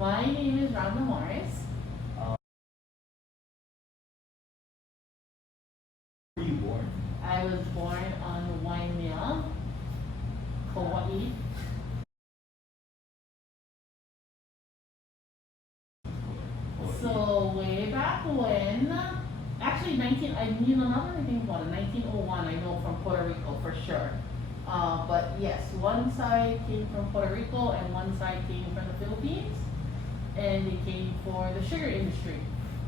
My name is Rhonda Morris. Where were you born? I was born on Waimea, Hawaii. So way back when, actually now that I think about it, 1901, I know from Puerto Rico for sure. But yes, one side came from Puerto Rico and one side came from the Philippines. And they came for the sugar industry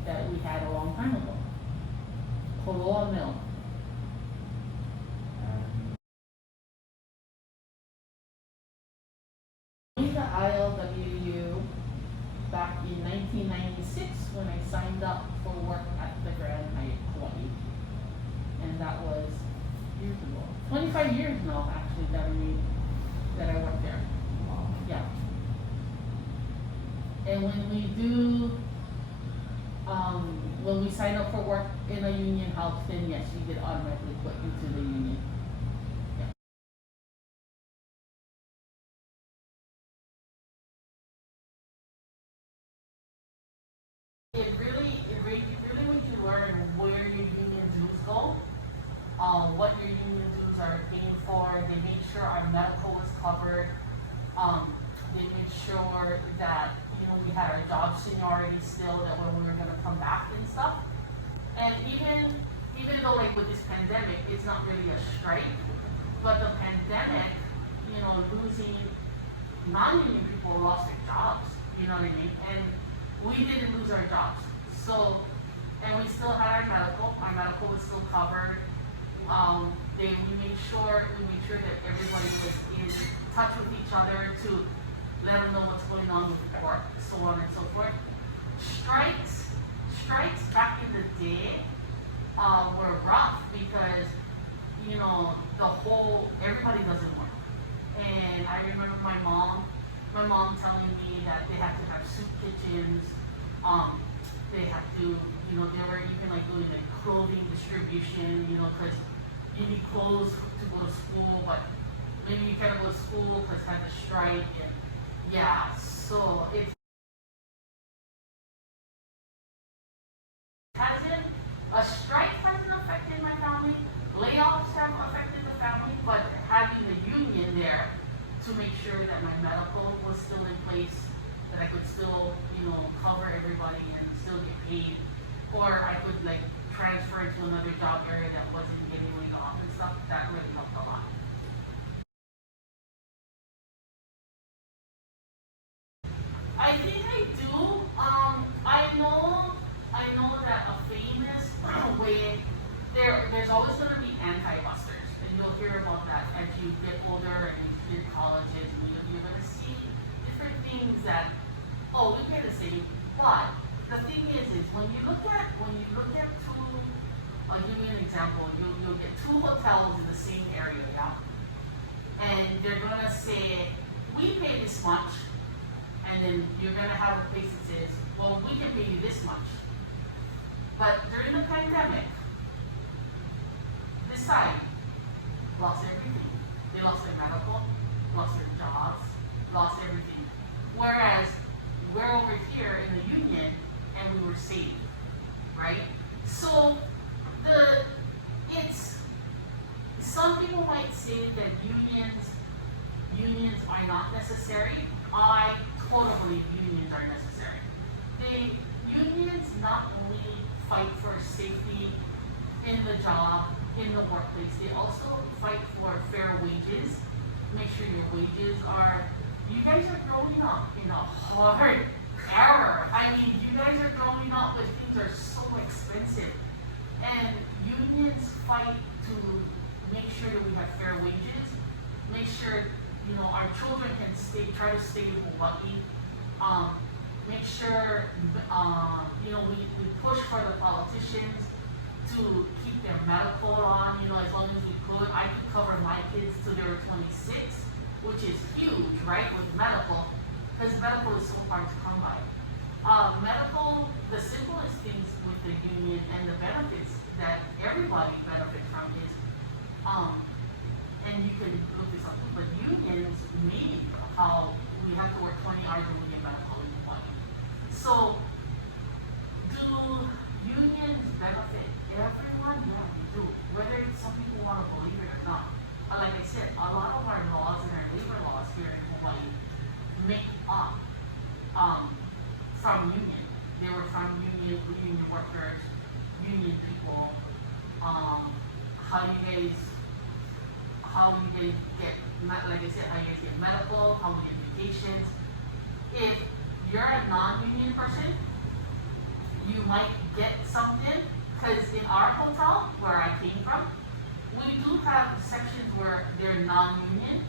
that we had a long time ago. Koloa Mill. The ILWU back in 1996 when I signed up for work at the Grand Hyatt Hawaii. And that was years ago. 25 years now actually that I worked there. Yeah. And when we sign up for work in a union house, then yes, you get automatically put into the union. Yeah. It really makes you learn where your union dues go, what your union dues are paying for. They made sure our medical was covered. They made sure that we had our job seniority still, that when we were going to come back and stuff. And even though like with this pandemic, it's not really a strike, but the pandemic, losing non-union people lost their jobs. You know what I mean? And we didn't lose our jobs. So, and we still had our medical. Our medical was still covered. We made sure that everybody was in touch with each other to let them know what's going on with the court, so on and so forth. Strikes back in the day were rough because everybody doesn't work. And I remember my mom telling me that they have to have soup kitchens. They have to, they were even like doing like clothing distribution, because you need clothes to go to school, but maybe you can't go to school because had the strike. Yeah, so a strike hasn't affected my family. Layoffs have affected the family, but having the union there to make sure that my medical was still in place, that I could still, cover everybody and still get paid, or I could like transfer to another job area that wasn't getting laid off and stuff, that really helped a lot. I think I do. I know that a famous way there's always going to be anti-busters, and you'll hear about that as you get older and you hear colleges, and you're going to see different things that we pay the same. But the thing is when you look at two. I'll give you an example. You'll get two hotels in the same area, yeah, and they're going to say we pay this much. And then you're going to have a place that says, well, we can pay you this much. But during the pandemic, this side lost everything. They lost their medical, lost their jobs, lost everything. Whereas we're over here in the union and we were saved, right? So some people might say that unions are not necessary. I totally believe unions are necessary. Unions not only fight for safety in the job, in the workplace, they also fight for fair wages. Make sure your wages are. You guys are growing up in a hard era. I mean, you guys are growing up when things are so expensive, and unions fight to make sure that we have fair wages. Make sure our children can try to stay in Hawaii. Make sure, we push for the politicians to keep their medical on, as long as we could. I could cover my kids till they were 26, which is huge, right, with medical, because medical is so hard to come by. Medical, the simplest things with the union and the benefits that everybody benefits from is, and you can look this up, but unions made how we have to work 20 hours a week in medical employment. So, do unions benefit everyone? Yeah, they do. Whether some people want to believe it or not. Like I said, a lot of our laws and our labor laws here in Hawaii make up from union. They were from union workers, union people. How you guys get, like I said, how you guys get medical, how you get vacations. If you're a non-union person, you might get something, because in our hotel, where I came from, we do have sections where they're non-union,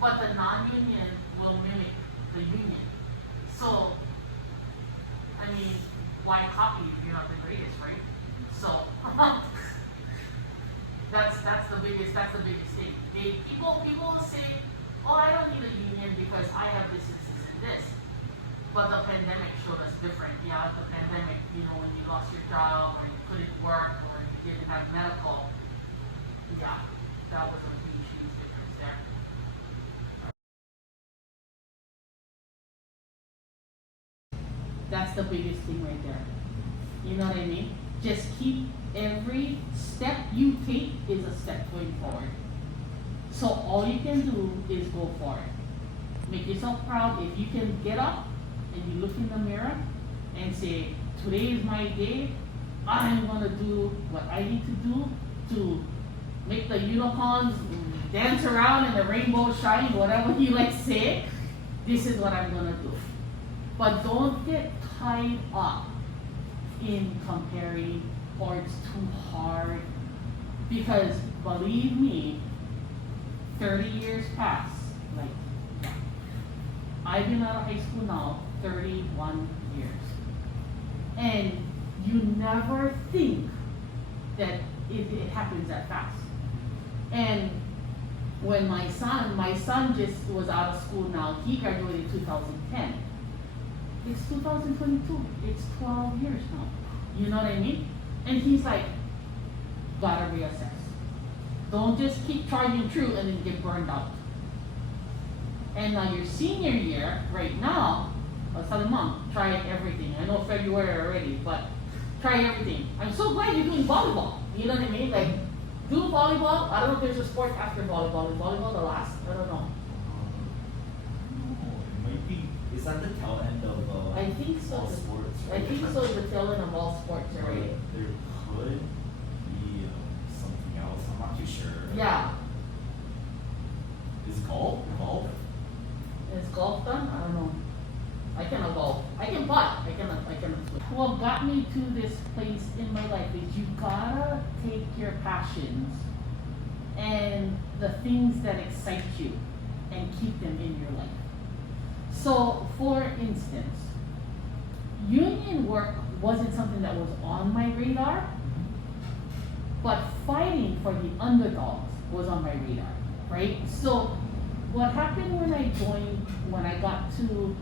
but the non-union will mimic the union. So, I mean, why copy if you're not the greatest, right? So, that's the biggest thing. People will say, oh, I don't need a union because I have this, and this. But the pandemic showed us different. Yeah, the pandemic, when you lost your job, or you couldn't work, or you didn't have medical, yeah, that was a huge difference there. That's the biggest thing right there. You know what I mean? Just keep every step you take is a step going forward. So all you can do is go for it. Make yourself proud. If you can get up and you look in the mirror and say, today is my day, I'm gonna do what I need to do to make the unicorns dance around and the rainbow shine, whatever you like say, this is what I'm gonna do. But don't get tied up in comparing, or it's too hard, because believe me, 30 years past, like, I've been out of high school now 31 years, and you never think that it happens that fast. And when my son just was out of school now, he graduated in 2010. It's 2022, it's 12 years now. You know what I mean? And he's like, gotta reassess. Don't just keep charging through and then get burned out. And now your senior year, right now, I was telling Mom, try everything. I know February already, but try everything. I'm so glad you're doing volleyball. You know what I mean? Like, do volleyball. I don't know if there's a sport after volleyball. Is volleyball the last? I don't know. It might be. Is that the tail end of I think so. all sports? I think so. The tail end of all sports already. There could be something else. I'm not too sure. Yeah. Is golf? Is golf done? I don't know. I cannot golf. I can putt. I cannot swim. What got me to this place in my life is you gotta take your passions and the things that excite you and keep them in your life. So, for instance, union work wasn't something that was on my radar, but fighting for the underdogs was on my radar, right? So, what happened when I got to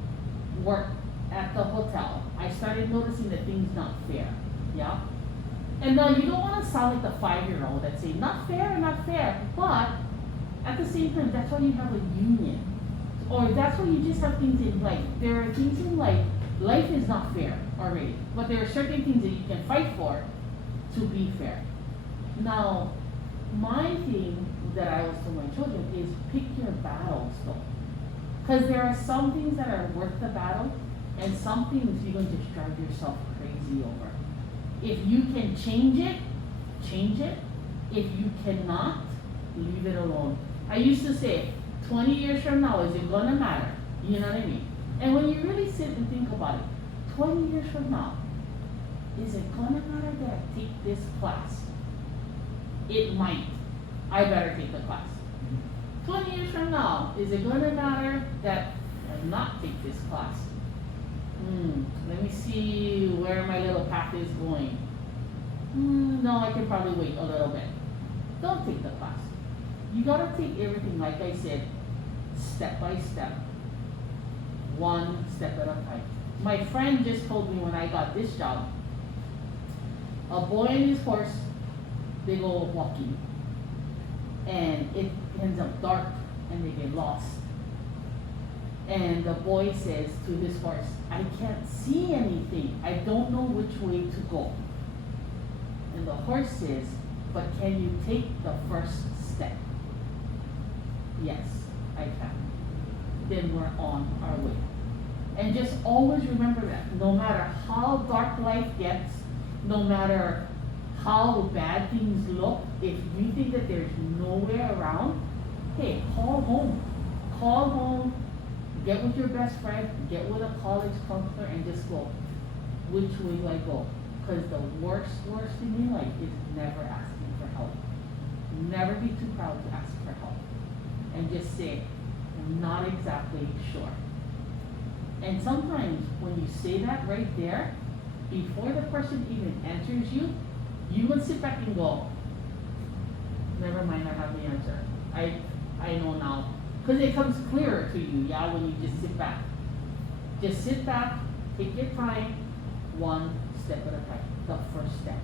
work at the hotel, I started noticing that things not fair, yeah? And now you don't want to sound like the 5-year-old that say, not fair, but at the same time, that's why you have a union. Or that's why you just have things in life. There are things in life is not fair already, but there are certain things that you can fight for to be fair. Now, my thing that I always tell my children is pick your battles though. Because there are some things that are worth the battle, and some things you're going to just drive yourself crazy over. If you can change it, change it. If you cannot, leave it alone. I used to say, 20 years from now, is it gonna matter? You know what I mean? And when you really sit and think about it, 20 years from now, is it gonna matter that I take this class? It might. I better take the class. 20 years from now, is it gonna matter that I not take this class? Let me see where my little path is going. No, I can probably wait a little bit. Don't take the class. You gotta take everything, like I said, step by step, one step at a time. My friend just told me when I got this job, a boy and his horse, they go walking, and it ends up dark, and they get lost. And the boy says to his horse, I can't see anything. I don't know which way to go. And the horse says, but can you take the first step? Yes, I can. Then we're on our way. And just always remember that no matter how dark life gets, no matter how bad things look, if you think that there's nowhere around, hey, call home. Call home, get with your best friend, get with a college counselor, and just go, which way do I go? Because the worst thing in life is never asking for help. Never be too proud to ask for help. And just say, I'm not exactly sure. And sometimes when you say that right there, before the person even answers you, you will sit back and go, never mind, I have the answer. I know now. Because it comes clearer to you, yeah, when you just sit back. Just sit back, take your time, one step at a time. The first step.